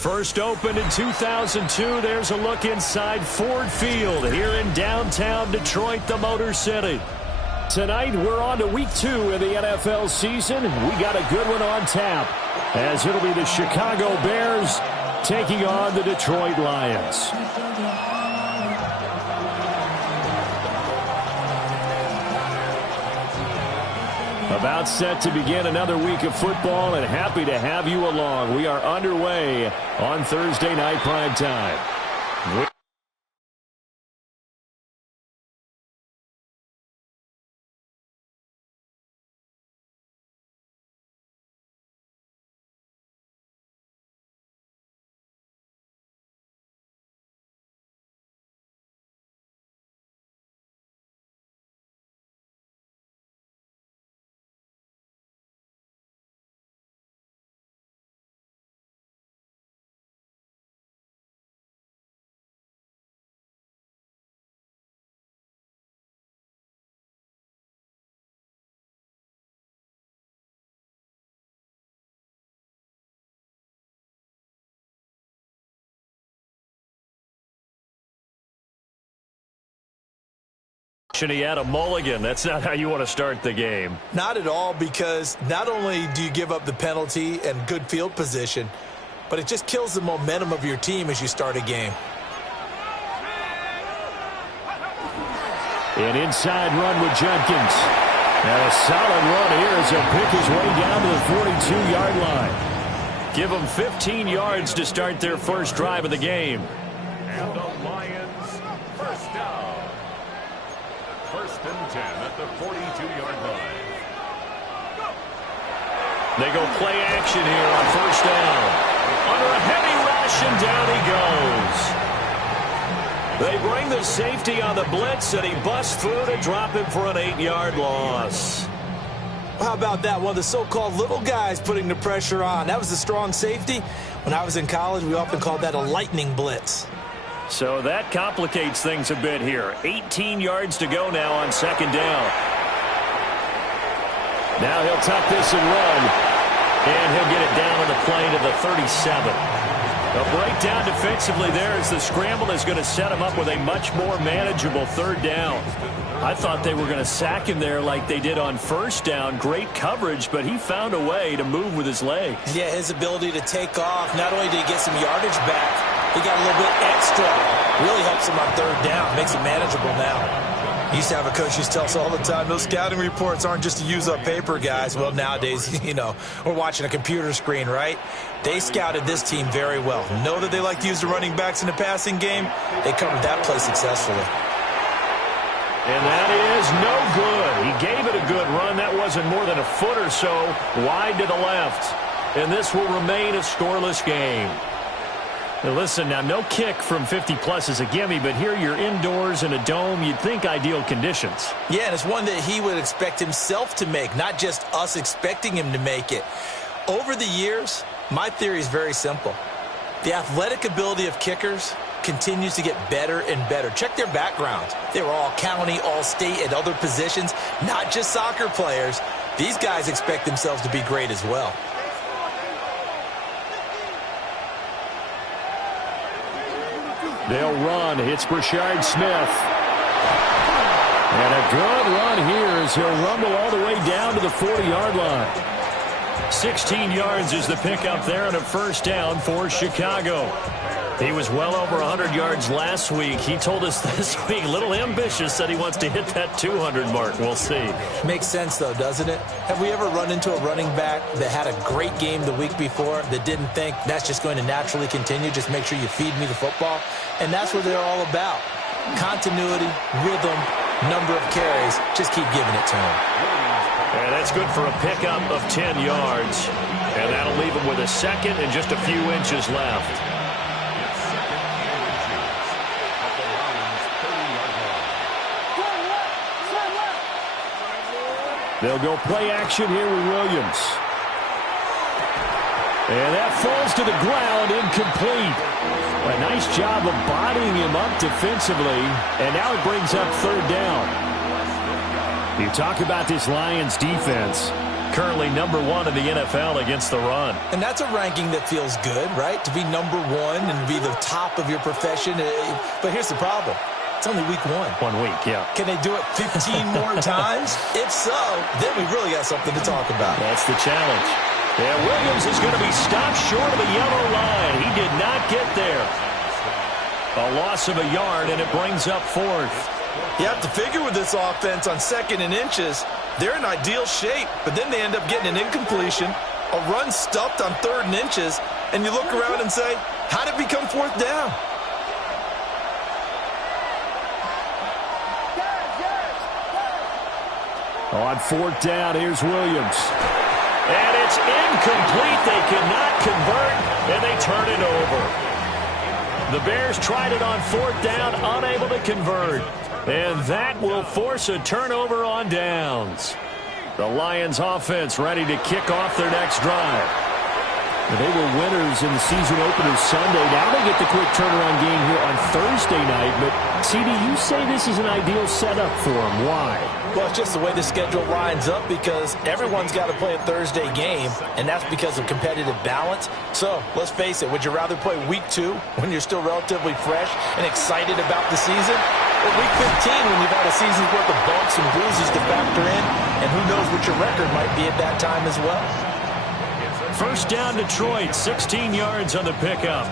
First opened in 2002. There's a look inside Ford Field here in downtown Detroit, the Motor City. Tonight, we're on to week 2 of the NFL season. We got a good one on tap, as it'll be the Chicago Bears taking on the Detroit Lions. About set to begin another week of football, and happy to have you along. We are underway on Thursday night primetime. He had a mulligan. That's not how you want to start the game. Not at all, because not only do you give up the penalty and good field position, but it just kills the momentum of your team as you start a game. An inside run with Judkins. And a solid run here as he'll pick his way down to the 42-yard line. Give them 15 yards to start their first drive of the game. And the Lions first down. First and 10 at the 42-yard line. They go play action here on first down. Under a heavy rush, and down he goes. They bring the safety on the blitz, and he busts through to drop him for an 8-yard loss. How about that? One of the so-called little guys putting the pressure on. That was a strong safety. When I was in college, we often called that a lightning blitz. So that complicates things a bit here. 18 yards to go now on second down. Now he'll tuck this and run. And he'll get it down on the play to the 37. A breakdown defensively there as the scramble is going to set him up with a much more manageable third down. I thought they were going to sack him there like they did on first down. Great coverage, but he found a way to move with his legs. Yeah, his ability to take off. Not only did he get some yardage back, he got a little bit extra. Really helps him on third down. Makes it manageable now. Used to have a coach who used to tell us all the time, those scouting reports aren't just to use up paper, guys. Well, nowadays, we're watching a computer screen, right? They scouted this team very well. Know that they like to use the running backs in the passing game. They covered that play successfully. And that is no good. He gave it a good run. That wasn't more than a foot or so wide to the left. And this will remain a scoreless game. Now listen, now no kick from 50-plus is a gimme, but here you're indoors in a dome. You'd think ideal conditions. Yeah, and it's one that he would expect himself to make, not just us expecting him to make it. Over the years, my theory is very simple. The athletic ability of kickers continues to get better and better. Check their backgrounds. They were all county, all state, at other positions, not just soccer players. These guys expect themselves to be great as well. They'll run. It's Brashard Smith. And a good run here as he'll rumble all the way down to the 40-yard line. 16 yards is the pickup there and a first down for Chicago. He was well over 100 yards last week. He told us this week, a little ambitious, said he wants to hit that 200 mark. We'll see. Makes sense, though, doesn't it? Have we ever run into a running back that had a great game the week before that didn't think that's just going to naturally continue? Just make sure you feed me the football. And that's what they're all about. Continuity, rhythm, number of carries. Just keep giving it to him. And that's good for a pickup of 10 yards. And that'll leave him with a second and just a few inches left. They'll go play action here with Williams. And that falls to the ground, incomplete. A nice job of bodying him up defensively, and now it brings up third down. You talk about this Lions defense. Currently #1 in the NFL against the run. And that's a ranking that feels good, right? To be #1 and be the top of your profession. But here's the problem. It's only week 1. 1 week, yeah. Can they do it 15 more times? If so, then we really got something to talk about. That's the challenge. Yeah, Williams is going to be stopped short of the yellow line. He did not get there. A loss of a yard, and it brings up 4th. You have to figure with this offense on 2nd and inches, they're in ideal shape, but then they end up getting an incompletion, a run stuffed on 3rd and inches, and you look around and say, how did it become 4th down? On 4th down, here's Williams. And it's incomplete. They cannot convert, and they turn it over. The Bears tried it on 4th down, unable to convert. And that will force a turnover on downs. The Lions offense ready to kick off their next drive. They were winners in the season opener Sunday. Now they get the quick turnaround game here on Thursday night. But, CD, you say this is an ideal setup for them. Why? Well, it's just the way the schedule lines up because everyone's got to play a Thursday game, and that's because of competitive balance. So, let's face it, would you rather play week 2 when you're still relatively fresh and excited about the season? Or week 15 when you've had a season's worth of bumps and bruises to factor in, and who knows what your record might be at that time as well. First down, Detroit, 16 yards on the pickup.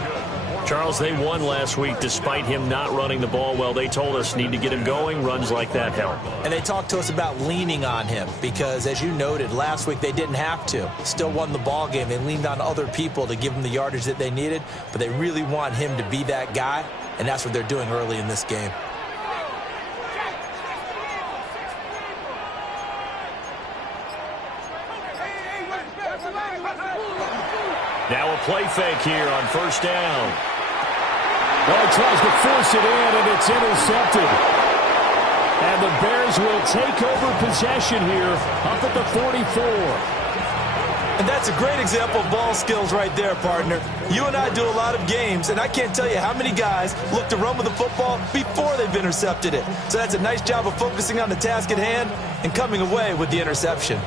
Charles, they won last week despite him not running the ball well. They told us need to get him going. Runs like that help. And they talked to us about leaning on him because, as you noted, last week they didn't have to. Still won the ball game. They leaned on other people to give them the yardage that they needed, but they really want him to be that guy, and that's what they're doing early in this game. Now a play fake here on 1st down. Well, he tries to force it in, and it's intercepted. And the Bears will take over possession here up at the 44. And that's a great example of ball skills right there, partner. You and I do a lot of games, and I can't tell you how many guys look to run with the football before they've intercepted it. So that's a nice job of focusing on the task at hand and coming away with the interception.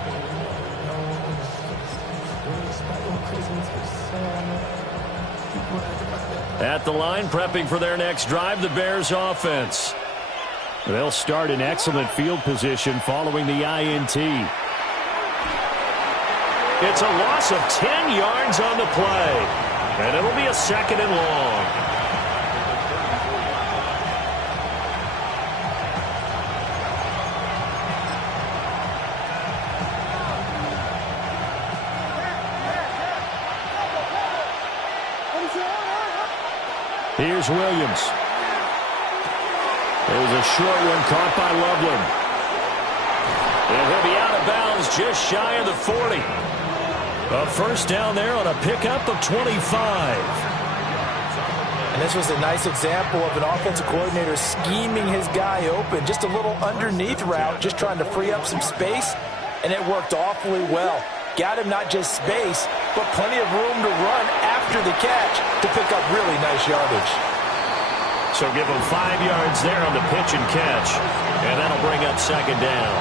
At the line, prepping for their next drive, the Bears offense. They'll start in excellent field position following the INT. It's a loss of 10 yards on the play, and it'll be a 2nd and long. Here's Williams. There's a short one caught by Loveland. And he'll be out of bounds just shy of the 40. A 1st down there on a pickup of 25. And this was a nice example of an offensive coordinator scheming his guy open. Just a little underneath route, just trying to free up some space. And it worked awfully well. Got him not just space, but plenty of room to run after the catch to pick up really nice yardage. So give him 5 yards there on the pitch and catch. And that'll bring up 2nd down.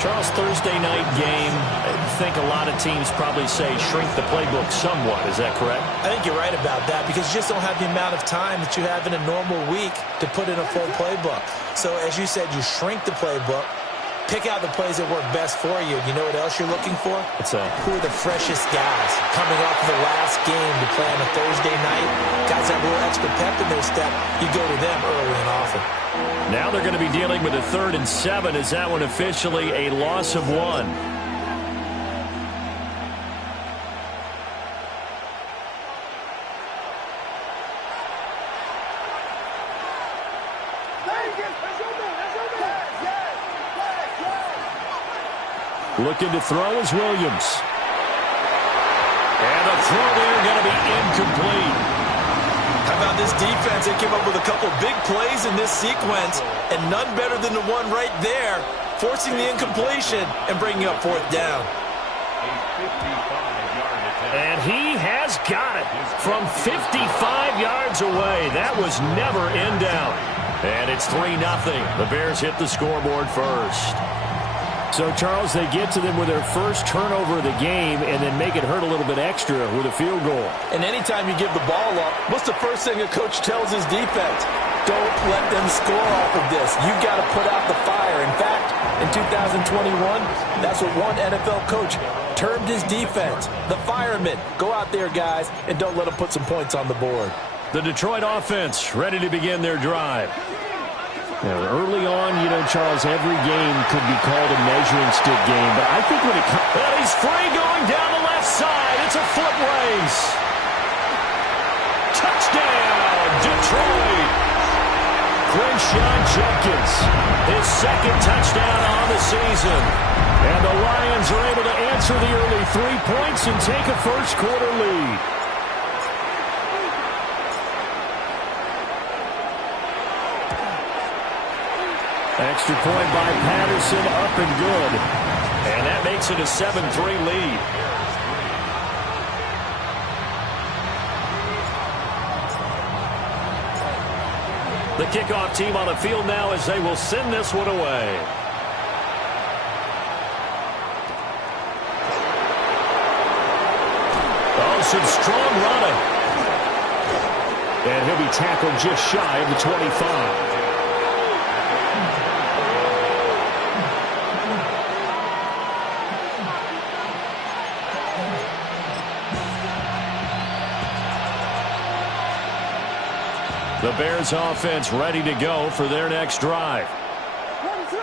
Charles, Thursday night game, I think a lot of teams probably say shrink the playbook somewhat. Is that correct? I think you're right about that because you just don't have the amount of time that you have in a normal week to put in a full playbook. So as you said, you shrink the playbook. Pick out the plays that work best for you. You know what else you're looking for? What's that? Who are the freshest guys coming off of the last game to play on a Thursday night? Guys have a little extra pep in their step. You go to them early and often. Now they're going to be dealing with a 3rd and 7. Is that one officially a loss of 1? Looking to throw is Williams. And the throw there going to be incomplete. How about this defense? They came up with a couple big plays in this sequence, and none better than the one right there, forcing the incompletion and bringing up 4th down. And he has got it from 55 yards away. That was never in doubt. And it's 3-0. The Bears hit the scoreboard first. So, Charles, they get to them with their first turnover of the game and then make it hurt a little bit extra with a field goal. And anytime you give the ball up, what's the first thing a coach tells his defense? Don't let them score off of this. You've got to put out the fire. In fact, in 2021, that's what one NFL coach termed his defense, the firemen. Go out there, guys, and don't let them put some points on the board. The Detroit offense ready to begin their drive. Now, early on, Charles, every game could be called a measuring stick game, but I think when it comes... Well, he's free going down the left side. It's a foot race. Touchdown, Detroit. Crenshaw Jenkins, his second touchdown on the season. And the Lions are able to answer the early 3 points and take a first-quarter lead. Extra point by Patterson, up and good. And that makes it a 7-3 lead. The kickoff team on the field now as they will send this one away. Oh, some strong running. And he'll be tackled just shy of the 25. The Bears offense ready to go for their next drive.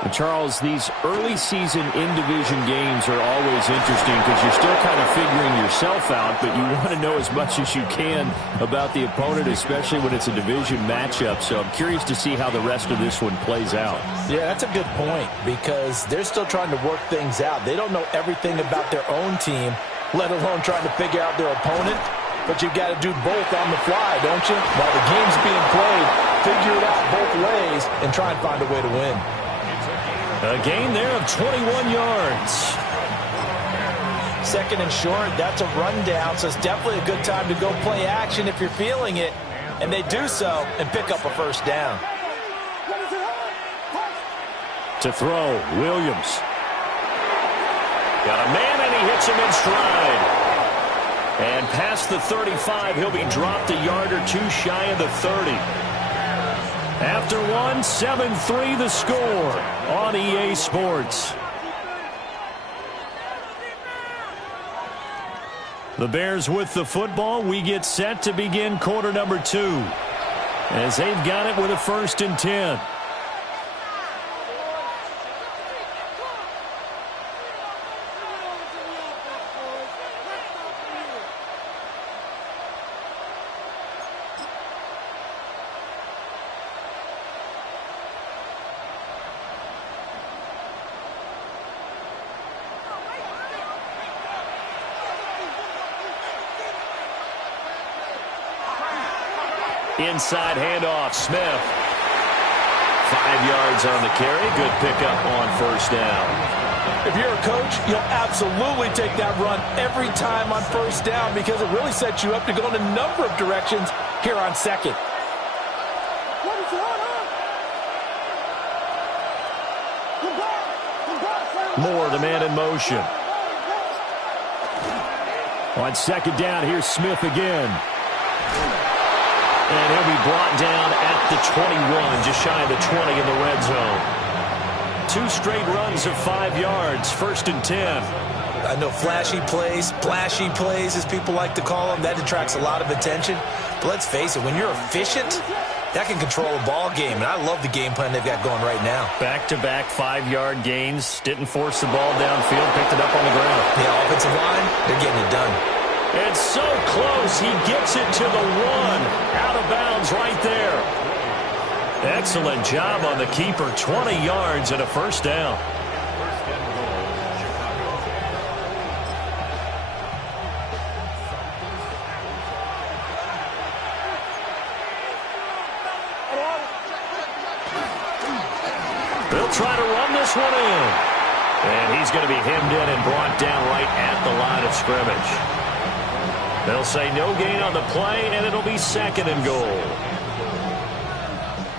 And Charles, these early season in-division games are always interesting because you're still kind of figuring yourself out, but you want to know as much as you can about the opponent, especially when it's a division matchup. So I'm curious to see how the rest of this one plays out. Yeah, that's a good point because they're still trying to work things out. They don't know everything about their own team, let alone trying to figure out their opponent. But you've got to do both on the fly, don't you? While the game's being played, figure it out both ways and try and find a way to win. A gain there of 21 yards. Second and short, that's a rundown, so it's definitely a good time to go play action if you're feeling it. And they do so and pick up a first down. To throw, Williams. Got a man and he hits him in stride. And past the 35, he'll be dropped a yard or two shy of the 30. After one, 7-3 the score on EA Sports. The Bears with the football. We get set to begin quarter number 2 as they've got it with a 1st and 10. Inside handoff, Smith. 5 yards on the carry. Good pickup on first down. If you're a coach, you'll absolutely take that run every time on first down because it really sets you up to go in a number of directions here on second. Moore, the man in motion. On second down, here's Smith again. And he'll be brought down at the 21, just shy of the 20 in the red zone. 2 straight runs of 5 yards, 1st and 10. I know flashy plays, as people like to call them, that attracts a lot of attention. But let's face it, when you're efficient, that can control a ball game. And I love the game plan they've got going right now. Back-to-back 5-yard gains. Didn't force the ball downfield, picked it up on the ground. The offensive line, they're getting it done. And so close, he gets it to the 1. Out of bounds right there. Excellent job on the keeper. 20 yards and a first down. They'll try to run this one in. And he's going to be hemmed in and brought down right at the line of scrimmage. They'll say no gain on the play, and it'll be 2nd and goal.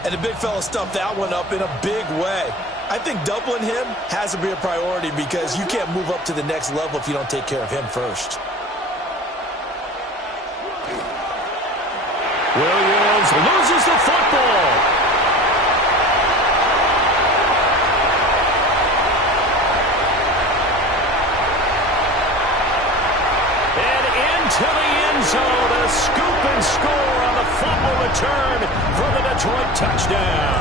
And the big fella stuffed that one up in a big way. I think doubling him has to be a priority because you can't move up to the next level if you don't take care of him first. Williams loses the football. And into the end zone, a scoop and score on the fumble return for the Detroit touchdown.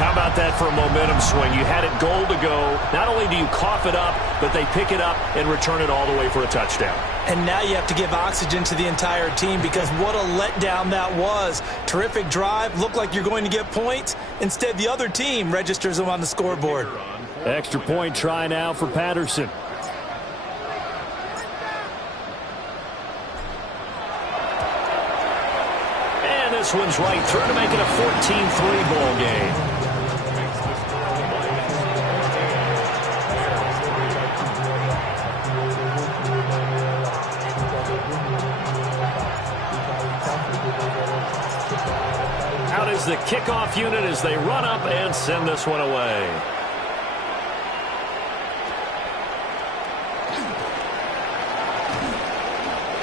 How about that for a momentum swing? You had it goal to go. Not only do you cough it up, but they pick it up and return it all the way for a touchdown. And now you have to give oxygen to the entire team because what a letdown that was. Terrific drive. Looked like you're going to get points. Instead, the other team registers them on the scoreboard. Extra point try now for Patterson. And this one's right through to make it a 14-3 ball game. The kickoff unit as they run up and send this one away.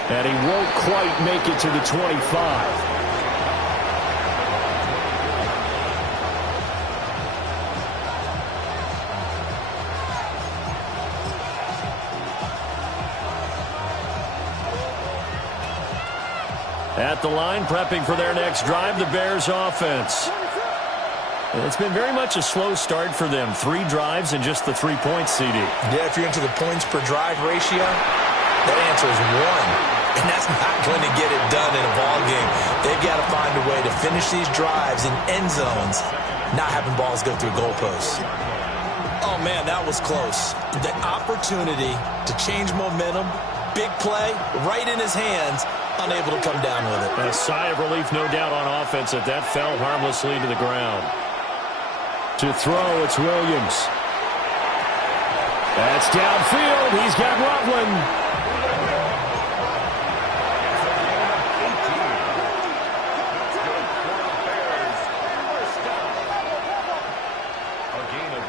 And he won't quite make it to the 25. At the line, prepping for their next drive, the Bears offense. It's been very much a slow start for them. 3 drives and just the 3 points, CD. Yeah, if you're into the points per drive ratio, that answer is 1. And that's not going to get it done in a ball game. They've got to find a way to finish these drives in end zones, not having balls go through goalposts. Oh, man, that was close. The opportunity to change momentum, big play, right in his hands, unable to come down with it. A sigh of relief, no doubt, on offense that that fell harmlessly to the ground. To throw, it's Williams. That's downfield. He's got Rutland.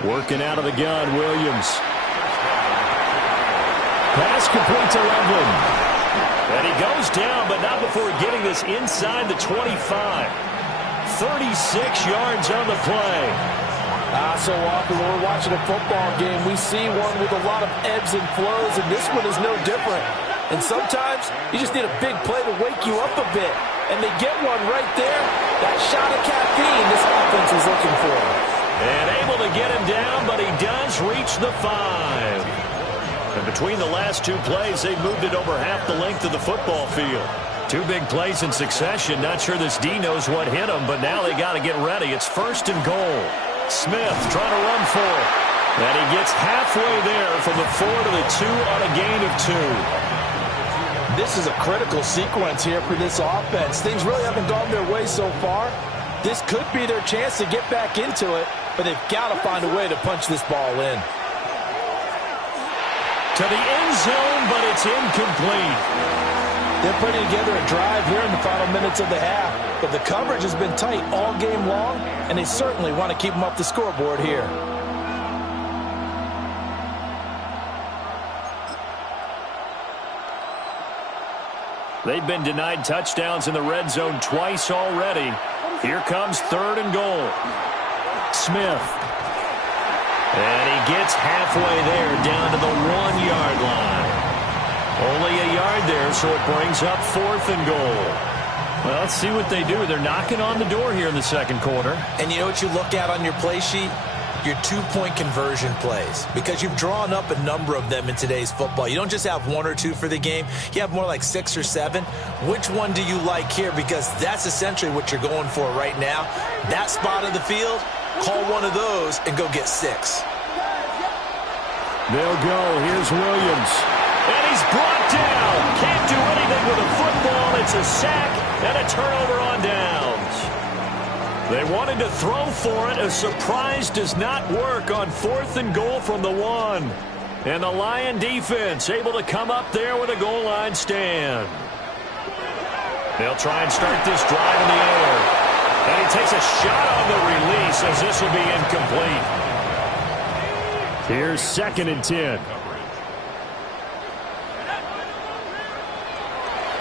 Working out of the gun, Williams. Pass complete to Rutland. And he goes down, but not before getting this inside the 25. 36 yards on the play. So often when we're watching a football game, we see one with a lot of ebbs and flows, and this one is no different. And sometimes you just need a big play to wake you up a bit. And they get one right there. That shot of caffeine this offense was looking for. And able to get him down, but he does reach the 5. And between the last 2 plays, they've moved it over half the length of the football field. 2 big plays in succession. Not sure this D knows what hit him, but now they got to get ready. It's 1st and goal. Smith trying to run for it. And he gets halfway there from the 4 to the 2 on a gain of 2. This is a critical sequence here for this offense. Things really haven't gone their way so far. This could be their chance to get back into it, but they've got to find a way to punch this ball in. To the end zone, but it's incomplete. They're putting together a drive here in the final minutes of the half, but the coverage has been tight all game long, and they certainly want to keep them off the scoreboard here. They've been denied touchdowns in the red zone twice already. Here comes 3rd and goal. Smith. And he gets halfway there, down to the 1-yard line. Only a yard there, so it brings up 4th and goal. Well, let's see what they do. They're knocking on the door here in the second quarter. And you know what you look at on your play sheet? Your 2-point conversion plays. Because you've drawn up a number of them in today's football. You don't just have 1 or 2 for the game. You have more like 6 or 7. Which one do you like here? Because that's essentially what you're going for right now. That spot of the field, call one of those and go get 6. They'll go. Here's Williams. And he's brought down. Can't do anything with a football. It's a sack and a turnover on downs. They wanted to throw for it. A surprise does not work on 4th and goal from the 1. And the Lion defense able to come up there with a goal line stand. They'll try and start this drive in the air. And he takes a shot on the release as this will be incomplete. Here's 2nd and 10.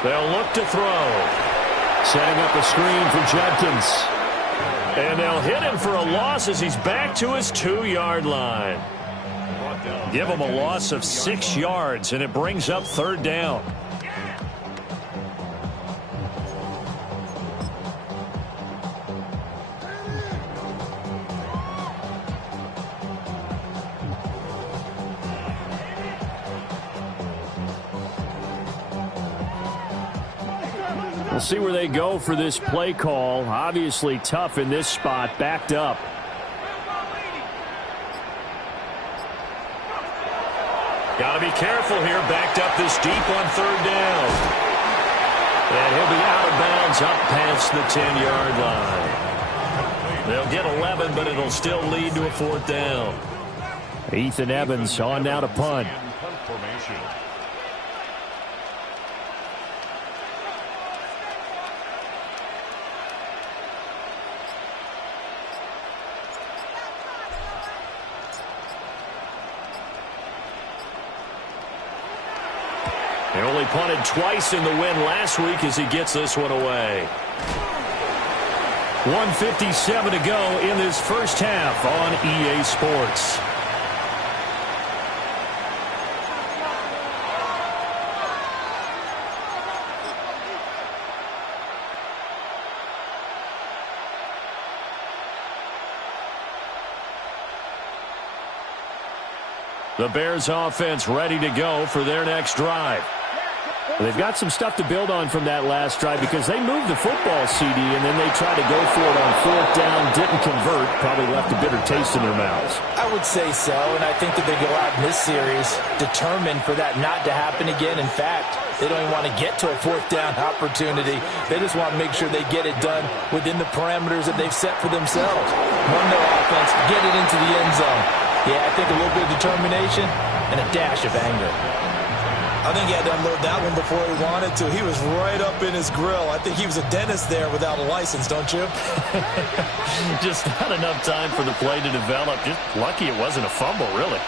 They'll look to throw. Setting up a screen for Judkins. And they'll hit him for a loss as he's back to his 2-yard line. Give him a loss of 6 yards, and it brings up 3rd down. We'll see where they go for this play call. Obviously tough in this spot, backed up. Got to be careful here, backed up this deep on 3rd down. And he'll be out of bounds up past the 10-yard line. They'll get 11, but it'll still lead to a 4th down. Ethan Evans on now to punt. He only punted twice in the win last week as he gets this one away. 1:57 to go in this first half on EA Sports. The Bears offense ready to go for their next drive. They've got some stuff to build on from that last drive because they moved the football, CD, and then they tried to go for it on 4th down, didn't convert, probably left a bitter taste in their mouths. I would say so, and I think that they go out in this series determined for that not to happen again. In fact, they don't even want to get to a 4th down opportunity. They just want to make sure they get it done within the parameters that they've set for themselves. Run their offense, get it into the end zone. Yeah, I think a little bit of determination and a dash of anger. I think he had to unload that one before he wanted to. He was right up in his grill. I think he was a dentist there without a license, don't you? Just not enough time for the play to develop. Just lucky it wasn't a fumble, really.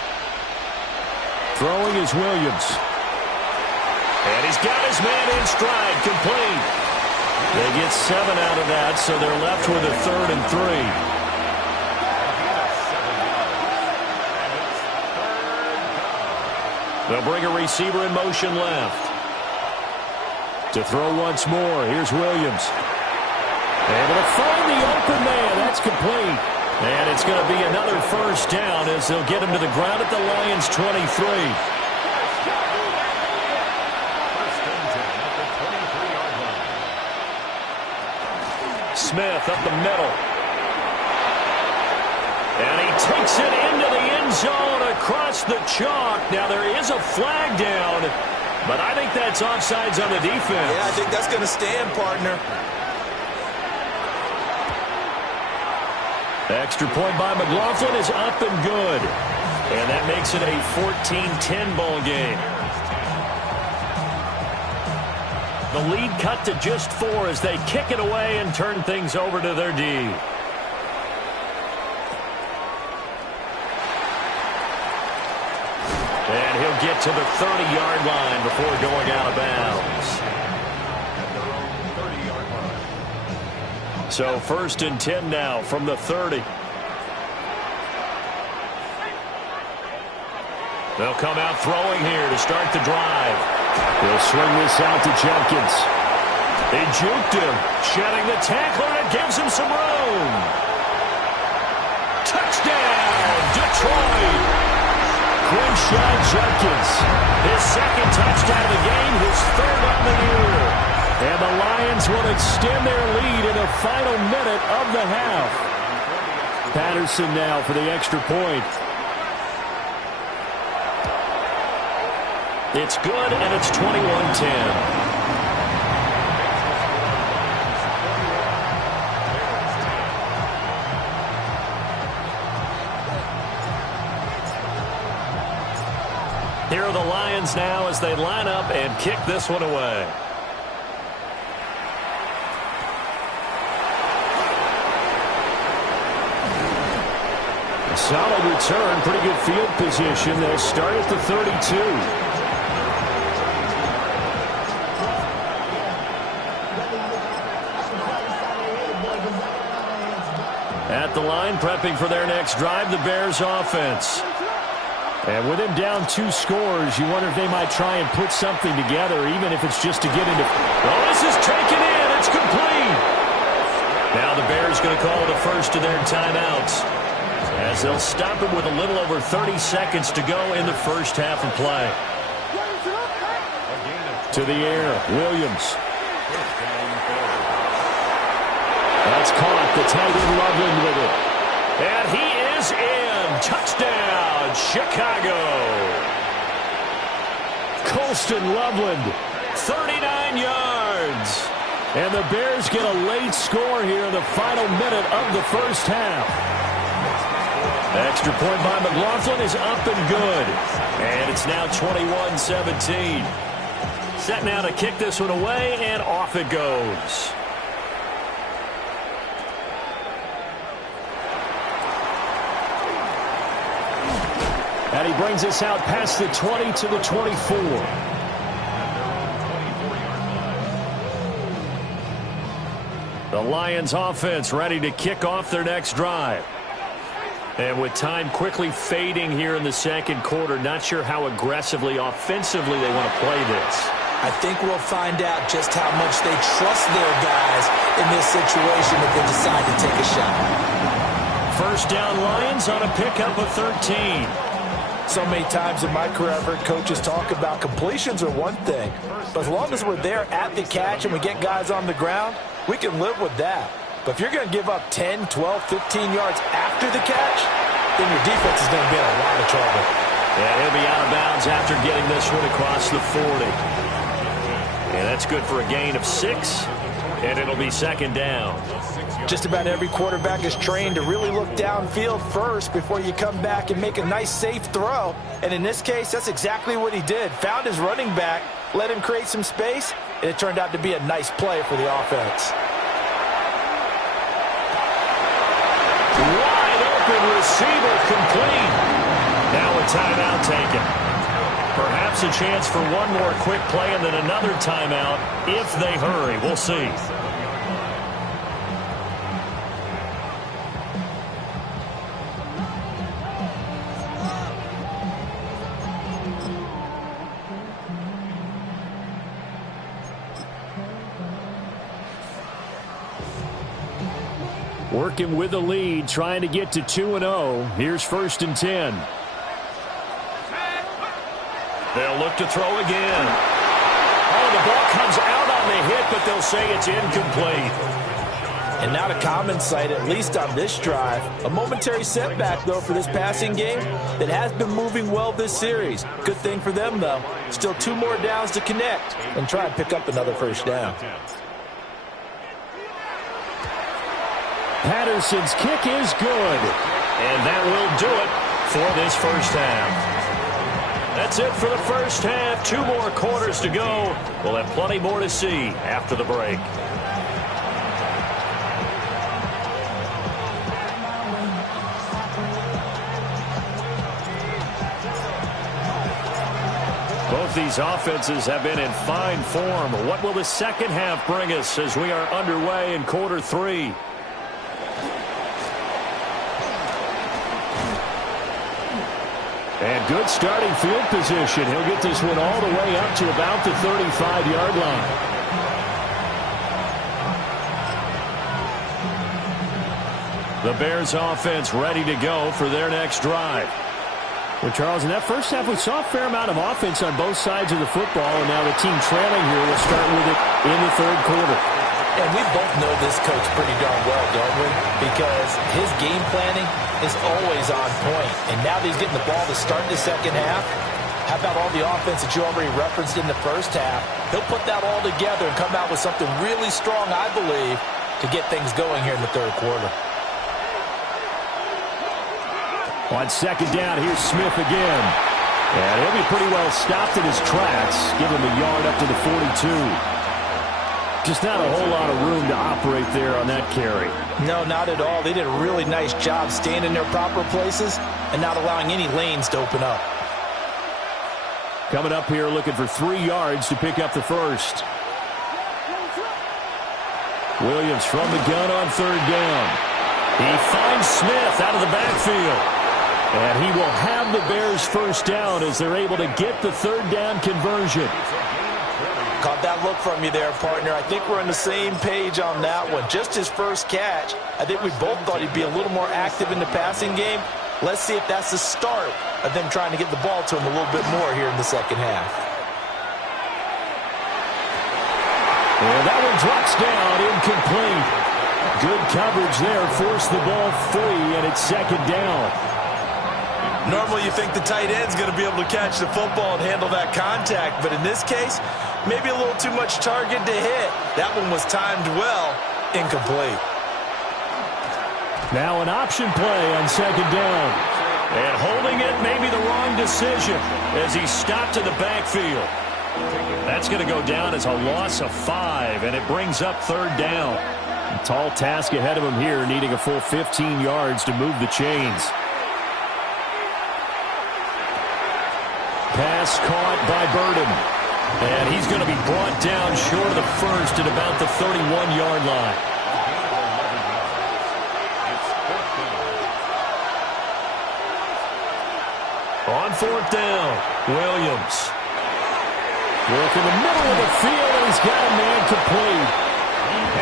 Throwing is Williams. And he's got his man in stride, complete. They get 7 out of that, so they're left with a 3rd and 3. They'll bring a receiver in motion left. To throw once more, here's Williams. Able to find the open man. That's complete. And it's going to be another 1st down as they'll get him to the ground at the Lions' 23. Smith up the middle. And he takes it into the end zone across the chalk. Now there is a flag down, but I think that's offsides on the defense. Yeah, I think that's going to stand, partner. Extra point by McLaughlin is up and good. And that makes it a 14-10 ball game. The lead cut to just 4 as they kick it away and turn things over to their D. And he'll get to the 30-yard line before going out of bounds. So 1st and 10 now from the 30. They'll come out throwing here to start the drive. They'll swing this out to Jenkins. They juked him, shedding the tackler, and it gives him some room. Touchdown, Detroit! Quinshon Judkins, his 2nd touchdown of the game, his 3rd on the year. And the Lions will extend their lead in the final minute of the half. Patterson now for the extra point. It's good, and it's 21-10. Here are the Lions now as they line up and kick this one away. solid return, pretty good field position. They'll start at the 32. At the line, prepping for their next drive, the Bears offense. And with him down 2 scores, you wonder if they might try and put something together, even if it's just to get into... Well, this is taken in. It's complete. Now the Bears going to call the first of their timeouts, as they'll stop him with a little over 30 seconds to go in the first half of play. To the air, Williams. That's caught. The tight end Loveland with it. And he is in. Touchdown, Chicago. Colston Loveland, 39 yards. And the Bears get a late score here in the final minute of the first half. Extra point by McLaughlin is up and good. And it's now 21-17. Set now to kick this one away, and off it goes. And he brings us out past the 20 to the 24. The Lions offense ready to kick off their next drive. And with time quickly fading here in the second quarter, not sure how aggressively, offensively they want to play this. I think we'll find out just how much they trust their guys in this situation if they decide to take a shot. First down Lions on a pickup of 13. So many times in my career I've heard coaches talk about completions are one thing, but as long as we're there at the catch and we get guys on the ground, we can live with that. But if you're going to give up 10, 12, 15 yards after the catch, then your defense is going to be in a lot of trouble. Yeah, he'll be out of bounds after getting this one across the 40. And that's good for a gain of 6, and it'll be second down. Just about every quarterback is trained to really look downfield first before you come back and make a nice, safe throw. And in this case, that's exactly what he did. Found his running back, let him create some space, and it turned out to be a nice play for the offense. Wide open receiver complete. Now a timeout taken. Perhaps a chance for one more quick play and then another timeout if they hurry. We'll see. Working with the lead, trying to get to 2-0. Here's 1st and 10. They'll look to throw again. Oh, the ball comes out on the hit, but they'll say it's incomplete. And not a common sight, at least on this drive. A momentary setback, though, for this passing game that has been moving well this series. Good thing for them, though. Still 2 more downs to connect and try and pick up another first down. Patterson's kick is good. And that will do it for this first half. That's it for the first half. 2 more quarters to go. We'll have plenty more to see after the break. Both these offenses have been in fine form. What will the second half bring us as we are underway in quarter 3? And good starting field position. He'll get this one all the way up to about the 35-yard line. The Bears offense ready to go for their next drive. Well, Charles, in that first half, we saw a fair amount of offense on both sides of the football, and now the team trailing here will start with it in the third quarter. And we both know this coach pretty darn well, don't we? Because his game planning is always on point. And now that he's getting the ball to start the second half, how about all the offense that you already referenced in the first half? He'll put that all together and come out with something really strong, I believe, to get things going here in the third quarter. On second down, here's Smith again. And he'll be pretty well stopped in his tracks. Give him a yard up to the 42. Just not a whole lot of room to operate there on that carry. No, not at all. They did a really nice job staying in their proper places and not allowing any lanes to open up. Coming up here looking for 3 yards to pick up the first. Williams from the gun on 3rd down. He finds Smith out of the backfield. And he will have the Bears first down as they're able to get the 3rd down conversion. Caught that look from you there, partner. I think we're on the same page on that one. Just his first catch. I think we both thought he'd be a little more active in the passing game. Let's see if that's the start of them trying to get the ball to him a little bit more here in the second half. And that one drops down, incomplete. Good coverage there, forced the ball free, and it's 2nd down. Normally you think the tight end's going to be able to catch the football and handle that contact, but in this case, maybe a little too much target to hit. That one was timed well, incomplete. Now an option play on 2nd down. And holding it may be the wrong decision as he stopped in the backfield. That's going to go down as a loss of 5, and it brings up 3rd down. A tall task ahead of him here, needing a full 15 yards to move the chains. Pass caught by Burden. And he's going to be brought down short of the first at about the 31-yard line. On 4th down, Williams. Work in the middle of the field, and he's got a man complete.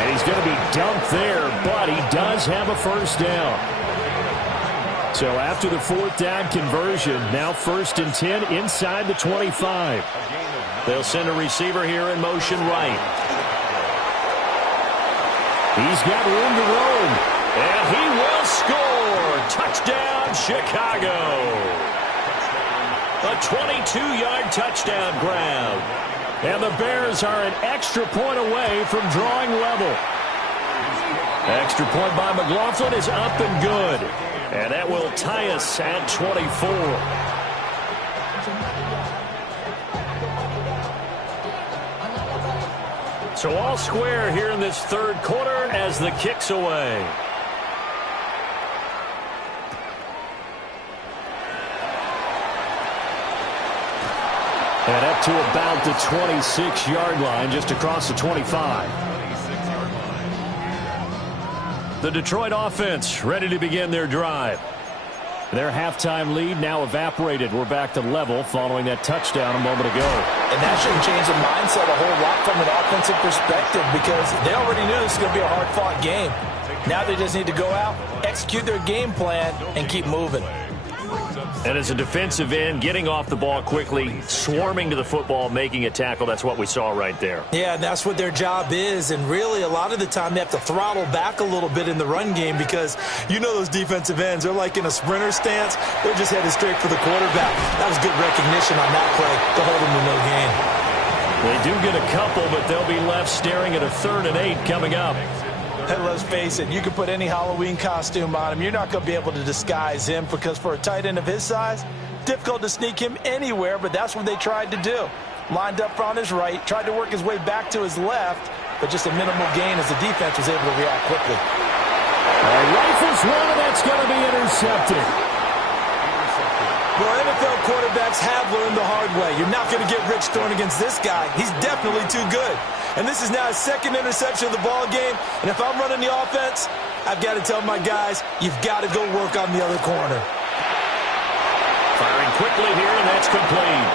And he's going to be dumped there, but he does have a first down. So after the 4th down conversion, now 1st and 10 inside the 25. They'll send a receiver here in motion right. He's got room to roam, and he will score. Touchdown, Chicago. A 22-yard touchdown grab. And the Bears are an extra point away from drawing level. Extra point by McLaughlin is up and good. And that will tie us at 24. So all square here in this 3rd quarter as the kick's away. And up to about the 26-yard line, just across the 25. The Detroit offense ready to begin their drive. Their halftime lead now evaporated. We're back to level following that touchdown a moment ago. And that shouldn't change the mindset a whole lot from an offensive perspective because they already knew this was going to be a hard-fought game. Now they just need to go out, execute their game plan, and keep moving. And as a defensive end, getting off the ball quickly, swarming to the football, making a tackle, that's what we saw right there. Yeah, and that's what their job is. And really, a lot of the time, they have to throttle back a little bit in the run game because you know those defensive ends, they're like in a sprinter stance. They're just headed straight for the quarterback. That was good recognition on that play to hold them to no gain. They do get a couple, but they'll be left staring at a 3rd and 8 coming up. And let's face it, you can put any Halloween costume on him. You're not going to be able to disguise him because for a tight end of his size, difficult to sneak him anywhere, but that's what they tried to do. Lined up on his right, tried to work his way back to his left, but just a minimal gain as the defense was able to react quickly. Rifles one, and that's going to be intercepted. Well, NFL quarterbacks have learned the hard way. You're not going to get rich throwing against this guy. He's definitely too good. And this is now his 2nd interception of the ball game. And if I'm running the offense, I've got to tell my guys, you've got to go work on the other corner. Firing quickly here, and that's complete.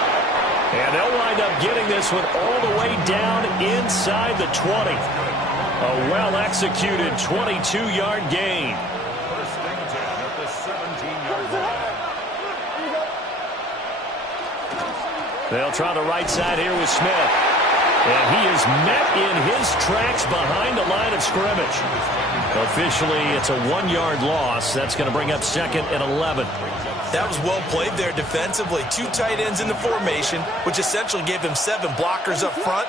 And they'll wind up getting this one all the way down inside the 20. A well-executed 22-yard gain. First and 10 at the 17-yard line. They'll try the right side here with Smith. And he is met in his tracks behind the line of scrimmage. Officially, it's a 1-yard loss. That's going to bring up 2nd and 11. That was well played there defensively. 2 tight ends in the formation, which essentially gave them 7 blockers up front.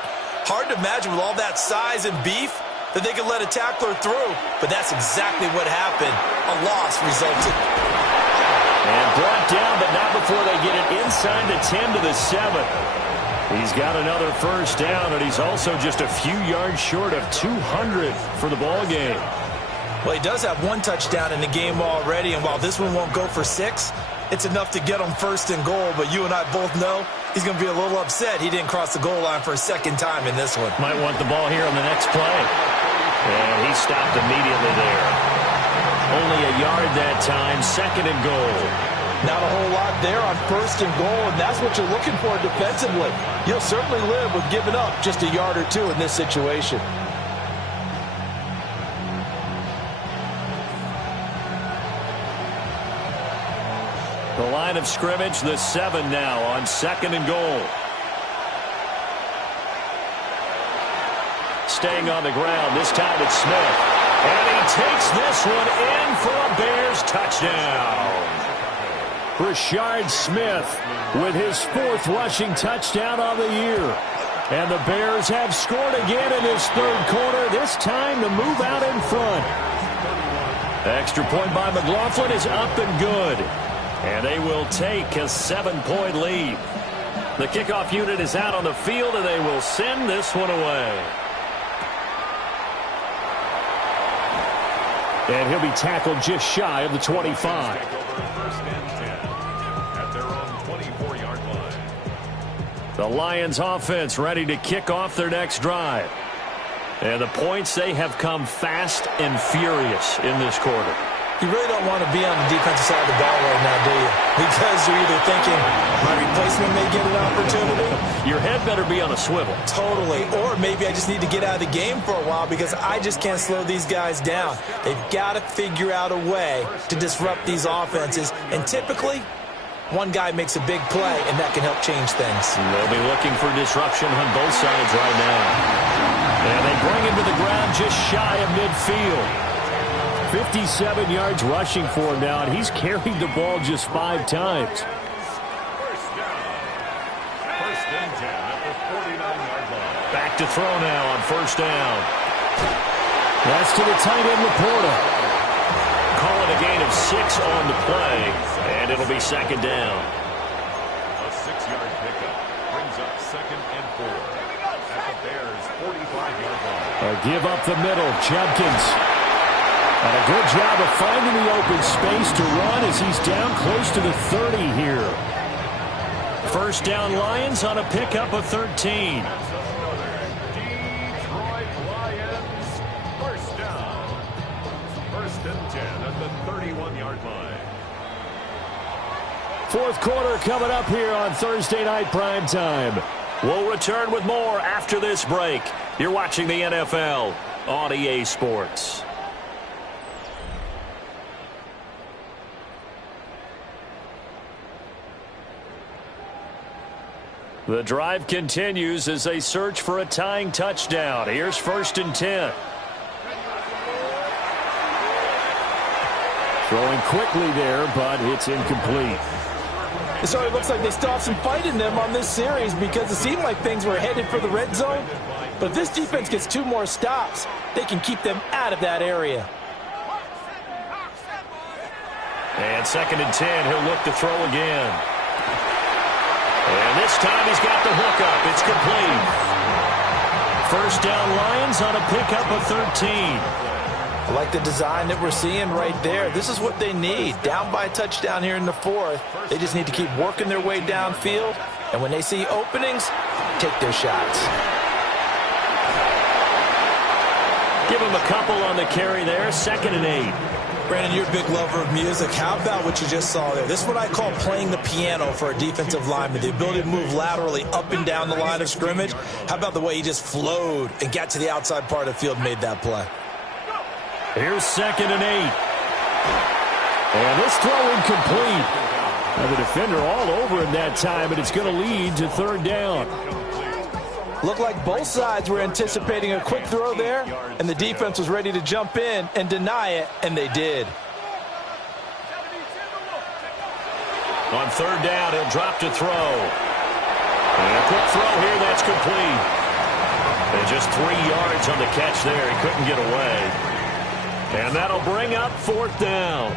Hard to imagine with all that size and beef that they could let a tackler through. But that's exactly what happened. A loss resulted. And brought down, but not before they get it inside the 10 to the 7. He's got another first down, and he's also just a few yards short of 200 for the ball game. Well, he does have one touchdown in the game already, and while this one won't go for 6, it's enough to get him first and goal. But you and I both know he's going to be a little upset he didn't cross the goal line for a second time in this one. Might want the ball here on the next play. And he stopped immediately there. Only a yard that time, second and goal. Not a whole lot there on first and goal, and that's what you're looking for defensively. You'll certainly live with giving up just a yard or two in this situation. The line of scrimmage, the 7 now on second and goal. Staying on the ground, this time it's Smith. And he takes this one in for a Bears touchdown. Rashard Smith with his 4th rushing touchdown on the year. And the Bears have scored again in this 3rd quarter, this time to move out in front. Extra point by McLaughlin is up and good. And they will take a 7-point lead. The kickoff unit is out on the field, and they will send this one away. And he'll be tackled just shy of the 25. First and 10 at their own 24-yard line. The Lions offense ready to kick off their next drive. And the points, they have come fast and furious in this quarter. You really don't want to be on the defensive side of the ball right now, do you? Because you're either thinking, my replacement may get an opportunity. Your head better be on a swivel. Totally. Or maybe I just need to get out of the game for a while because I just can't slow these guys down. They've got to figure out a way to disrupt these offenses. And typically, one guy makes a big play, and that can help change things. They'll be looking for disruption on both sides right now. And they bring him to the ground just shy of midfield. 57 yards rushing for him now, and he's carried the ball just 5 times. First down. First and 10 at the 49-yard line. Back to throw now on first down. That's to the tight end, Laporta. Calling a gain of 6 on the play, and it'll be second down. A 6-yard pickup brings up second and 4 at the Bears' 45-yard line. Give up the middle, Judkins. And a good job of finding the open space to run as he's down close to the 30 here. First down Lions on a pickup of 13. That's another Detroit Lions first down. First and 10 at the 31-yard line. 4th quarter coming up here on Thursday Night Prime Time. We'll return with more after this break. You're watching the NFL on EA Sports. The drive continues as they search for a tying touchdown. Here's first and 10. Throwing quickly there, but it's incomplete. So it looks like they still have some fight in them on this series because it seemed like things were headed for the red zone. But if this defense gets 2 more stops, they can keep them out of that area. And second and 10, he'll look to throw again. And this time he's got the hookup. It's complete. First down Lions on a pickup of 13. I like the design that we're seeing right there. This is what they need. Down by a touchdown here in the 4th. They just need to keep working their way downfield. And when they see openings, take their shots. Give him a couple on the carry there. Second and 8. Brandon, you're a big lover of music. How about what you just saw there? This is what I call playing the piano for a defensive lineman. The ability to move laterally up and down the line of scrimmage. How about the way he just flowed and got to the outside part of the field and made that play? Here's second and 8. And this throw incomplete. Now the defender all over him that time, and it's going to lead to third down. Looked like both sides were anticipating a quick throw there, and the defense was ready to jump in and deny it, and they did. On third down, he'll drop to throw. And a quick throw here, that's complete. And just 3 yards on the catch there. He couldn't get away. And that'll bring up fourth down.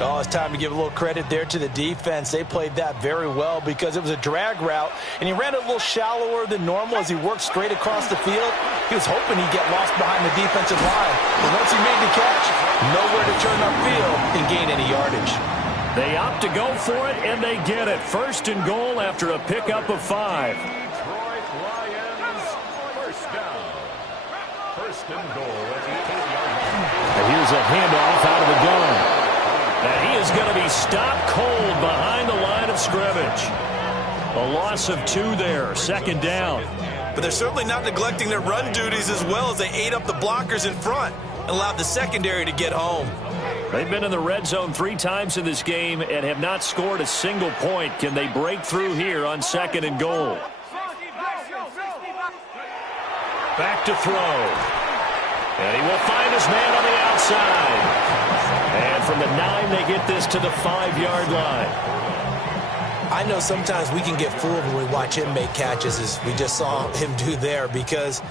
Oh, it's time to give a little credit there to the defense. They played that very well because it was a drag route, and he ran a little shallower than normal as he worked straight across the field. He was hoping he'd get lost behind the defensive line. But once he made the catch, nowhere to turn upfield and gain any yardage. They opt to go for it, and they get it. First and goal after a pickup of 5. Detroit Lions, first down. First and goal at the 8-yard line. And here's a handoff out of the gun. And he is going to be stopped cold behind the line of scrimmage. A loss of 2 there, second down. But they're certainly not neglecting their run duties as well as they ate up the blockers in front and allowed the secondary to get home. They've been in the red zone 3 times in this game and have not scored a single point. Can they break through here on second and goal? Back to throw. And he will find his man on the outside. And from the 9, they get this to the 5-yard line. I know sometimes we can get fooled when we watch him make catches, as we just saw him do there, because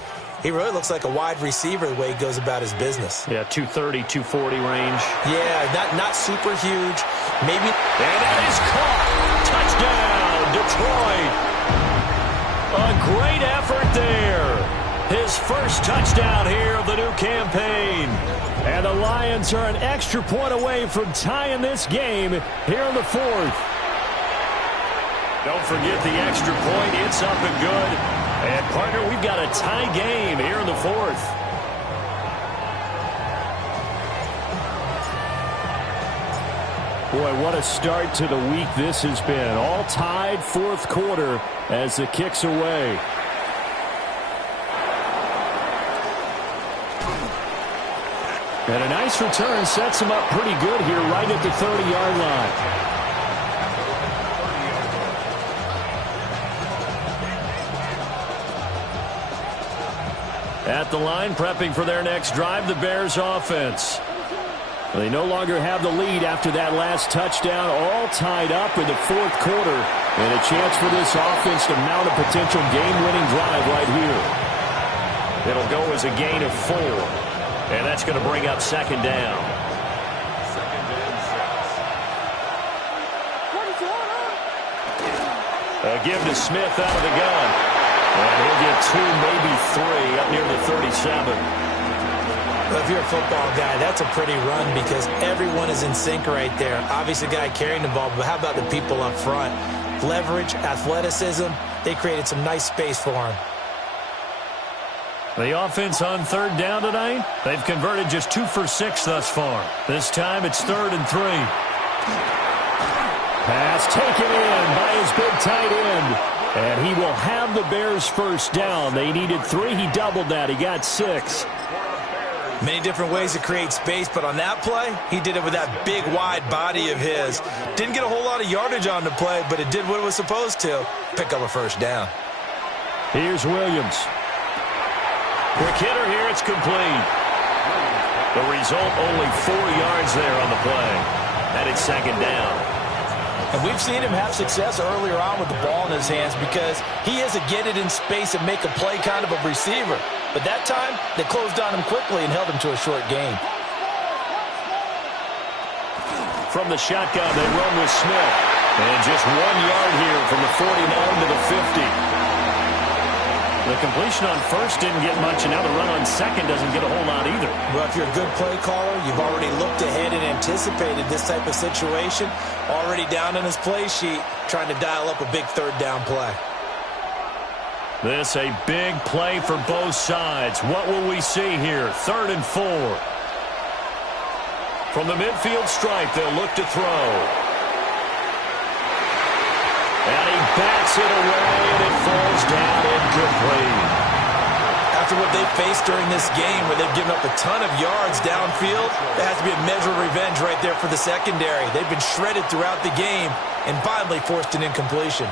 he really looks like a wide receiver the way he goes about his business. Yeah, 230, 240 range. Yeah, not super huge. Maybe. And that is caught. Touchdown, Detroit. A great effort there. His first touchdown here of the new campaign. And the Lions are an extra point away from tying this game here in the 4th. Don't forget the extra point. It's up and good. And, partner, we've got a tie game here in the 4th. Boy, what a start to the week this has been. All tied 4th quarter as the kick's away. And a nice return sets him up pretty good here right at the 30-yard line. At the line, prepping for their next drive, the Bears offense. They no longer have the lead after that last touchdown, all tied up in the 4th quarter. And a chance for this offense to mount a potential game-winning drive right here. It'll go as a gain of 4. And that's going to bring up second down. A give to Smith out of the gun. And he'll get 2, maybe 3, up near the 37. Well, if you're a football guy, that's a pretty run because everyone is in sync right there. Obviously, the guy carrying the ball, but how about the people up front? Leverage, athleticism, they created some nice space for him. The offense on 3rd down tonight, they've converted just 2 for 6 thus far. This time it's 3rd and 3. Pass taken in by his big tight end. And he will have the Bears first down. They needed 3. He doubled that. He got 6. Many different ways to create space, but on that play, he did it with that big, wide body of his. Didn't get a whole lot of yardage on the play, but it did what it was supposed to. Pick up a first down. Here's Williams. Quick hitter here, it's complete. The result, only 4 yards there on the play. And it's second down. And we've seen him have success earlier on with the ball in his hands because he is a get it in space and make a play kind of a receiver. But that time, they closed on him quickly and held him to a short gain. From the shotgun, they run with Smith. And just 1 yard here from the 49 to the 50. The completion on first didn't get much, and now the run on second doesn't get a whole lot either. Well, if you're a good play caller, you've already looked ahead and anticipated this type of situation. Already down on his play sheet, trying to dial up a big 3rd down play. This a big play for both sides. What will we see here? 3rd and 4. From the midfield stripe, they'll look to throw. And he bats it away, and it falls down incomplete. After what they've faced during this game, where they've given up a ton of yards downfield, there has to be a measure of revenge right there for the secondary. They've been shredded throughout the game and finally forced an incompletion.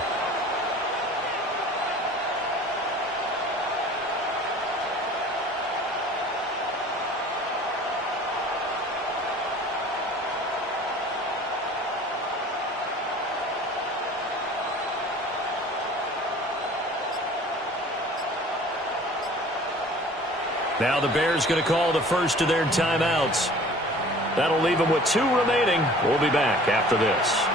Now the Bears going to call the first of their timeouts. That'll leave them with 2 remaining. We'll be back after this.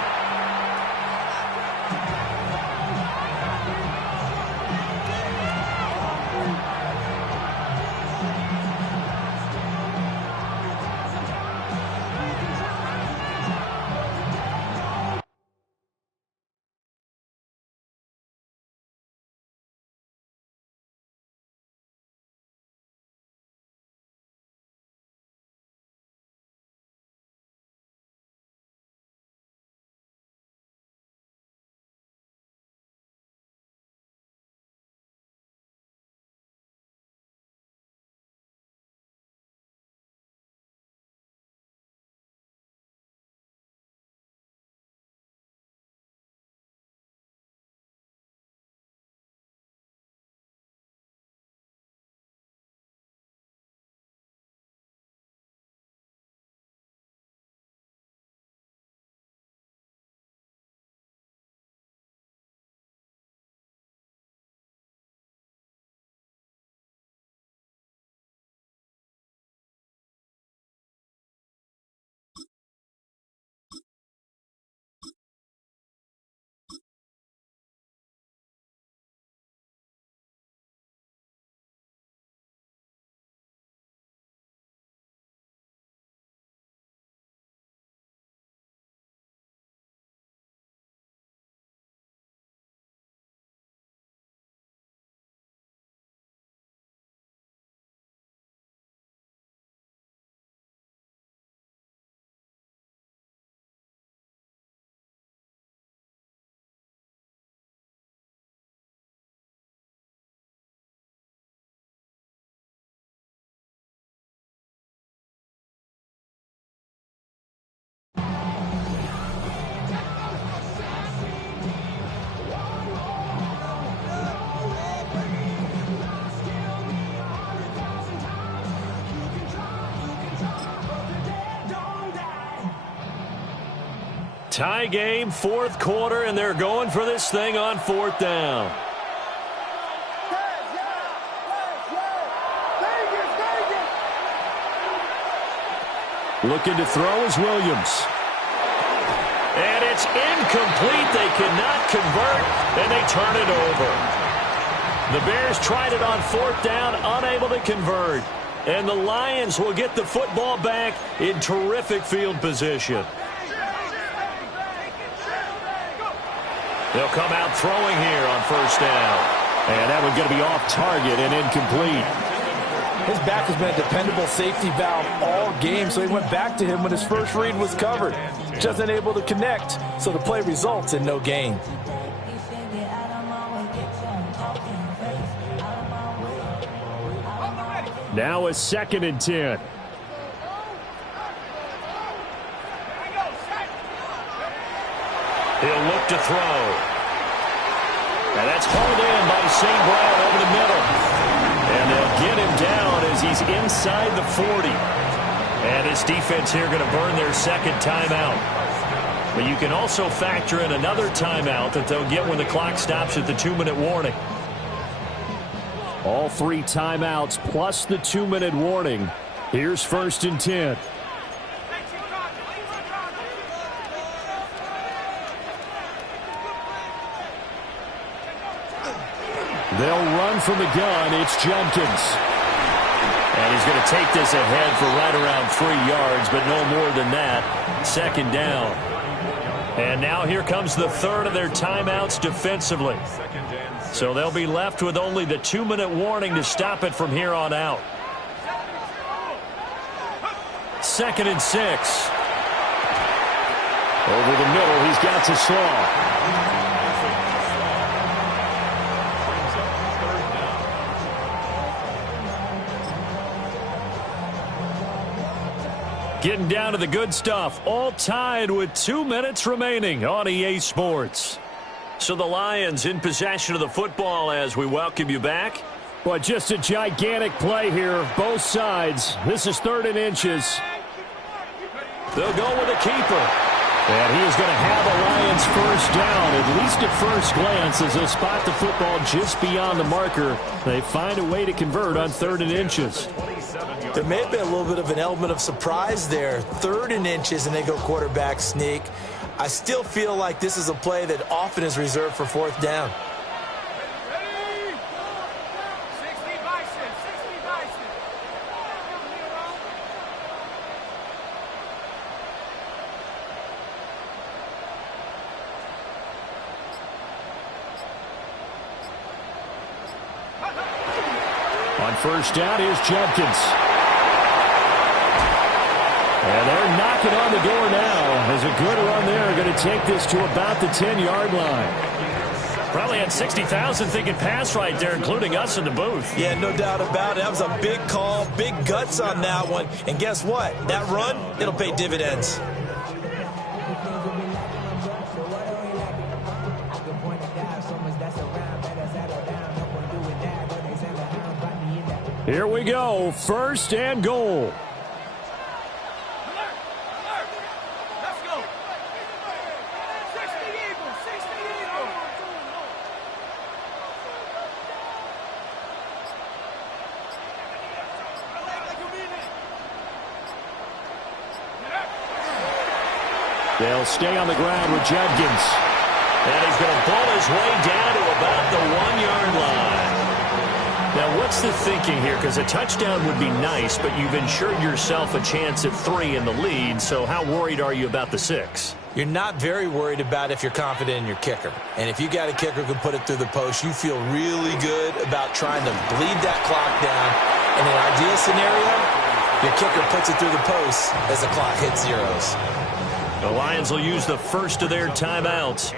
Tie game, 4th quarter, and they're going for this thing on 4th down. Looking to throw is Williams. And it's incomplete. They cannot convert, and they turn it over. The Bears tried it on 4th down, unable to convert. And the Lions will get the football back in terrific field position. They'll come out throwing here on 1st down. And that one's going to be off target and incomplete. His back has been a dependable safety valve all game, so he went back to him when his first read was covered. Just unable to connect, so the play results in no gain. Now a 2nd and 10. He'll look to throw. And that's hauled in by St. Brown over the middle. And they'll get him down as he's inside the 40. And his defense here going to burn their 2nd timeout. But you can also factor in another timeout that they'll get when the clock stops at the 2-minute warning. All 3 timeouts plus the 2-minute warning. Here's 1st and 10. They'll run from the gun. It's Jenkins. And he's going to take this ahead for right around 3 yards, but no more than that. 2nd down. And now here comes the 3rd of their timeouts defensively. So they'll be left with only the 2-minute warning to stop it from here on out. 2nd and 6. Over the middle, he's got to Slaw. Getting down to the good stuff. All tied with 2 minutes remaining on EA Sports. So the Lions in possession of the football as we welcome you back. Well, just a gigantic play here, both sides. This is 3rd and inches. They'll go with a keeper. And he is going to have the Lions first down, at least at first glance, as they spot the football just beyond the marker. They find a way to convert on 3rd and inches. There may have been a little bit of an element of surprise there. 3rd and inches, and they go quarterback sneak. I still feel like this is a play that often is reserved for 4th down. On 1st down, here's Judkins. And they're knocking on the door now. As a good run there, going to take this to about the 10-yard line. Probably had 60,000 thinking pass right there, including us in the booth. Yeah, no doubt about it. That was a big call, big guts on that one. And guess what? That run, it'll pay dividends. Here we go, 1st and goal. Let's go. 60 Eagles, 60 Eagles. They'll stay on the ground with Judkins. And he's going to pull his way down to about the 1-yard line. Now, what's the thinking here? Because a touchdown would be nice, but you've ensured yourself a chance at 3 in the lead, so how worried are you about the 6? You're not very worried about if you're confident in your kicker. And if you got a kicker who can put it through the post, you feel really good about trying to bleed that clock down. In an ideal scenario, your kicker puts it through the post as the clock hits zeros. The Lions will use the first of their timeouts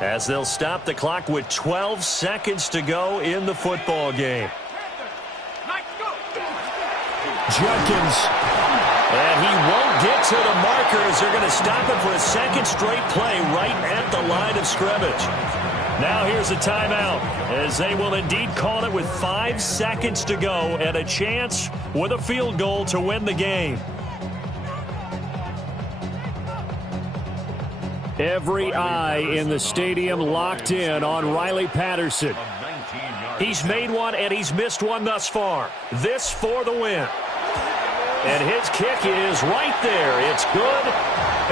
as they'll stop the clock with 12 seconds to go in the football game. Judkins. And he won't get to the marker as they're going to stop him for a second straight play right at the line of scrimmage. Now here's a timeout as they will indeed call it with 5 seconds to go and a chance with a field goal to win the game. Every eye in the stadium locked in on Riley Patterson. He's made one and he's missed one thus far. This for the win. And his kick is right there. It's good.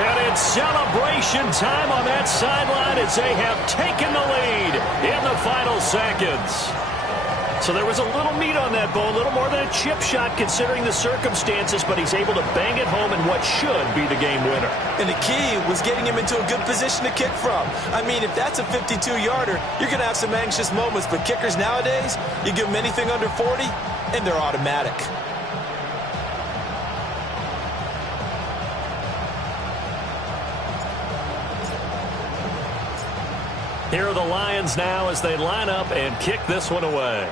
And it's celebration time on that sideline as they have taken the lead in the final seconds. So there was a little meat on that ball, a little more than a chip shot considering the circumstances, but he's able to bang it home in what should be the game winner. And the key was getting him into a good position to kick from. I mean, if that's a 52-yarder, you're going to have some anxious moments, but kickers nowadays, you give them anything under 40, and they're automatic. Here are the Lions now as they line up and kick this one away.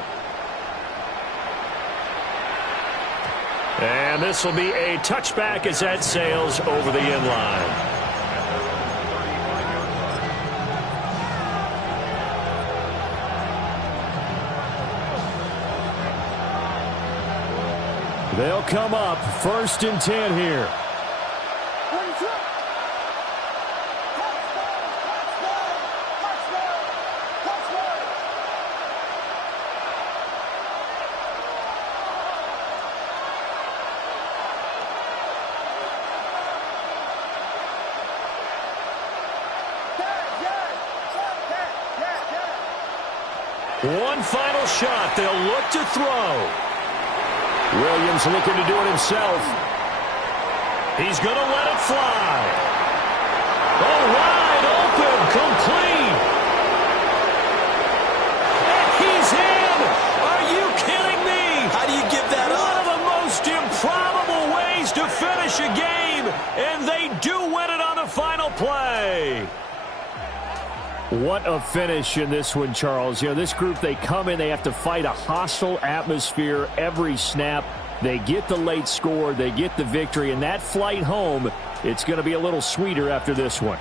And this will be a touchback as that sails over the end line. They'll come up 1st and 10 here. One final shot. They'll look to throw. Williams looking to do it himself. He's going to let it fly. Oh, wide open, complete. And he's in. Are you kidding me? How do you give that up? One of the most improbable ways to finish a game, and they do win it on the final play. What a finish in this one, Charles. You know, this group, they come in, they have to fight a hostile atmosphere every snap. They get the late score, they get the victory, and that flight home, it's going to be a little sweeter after this one.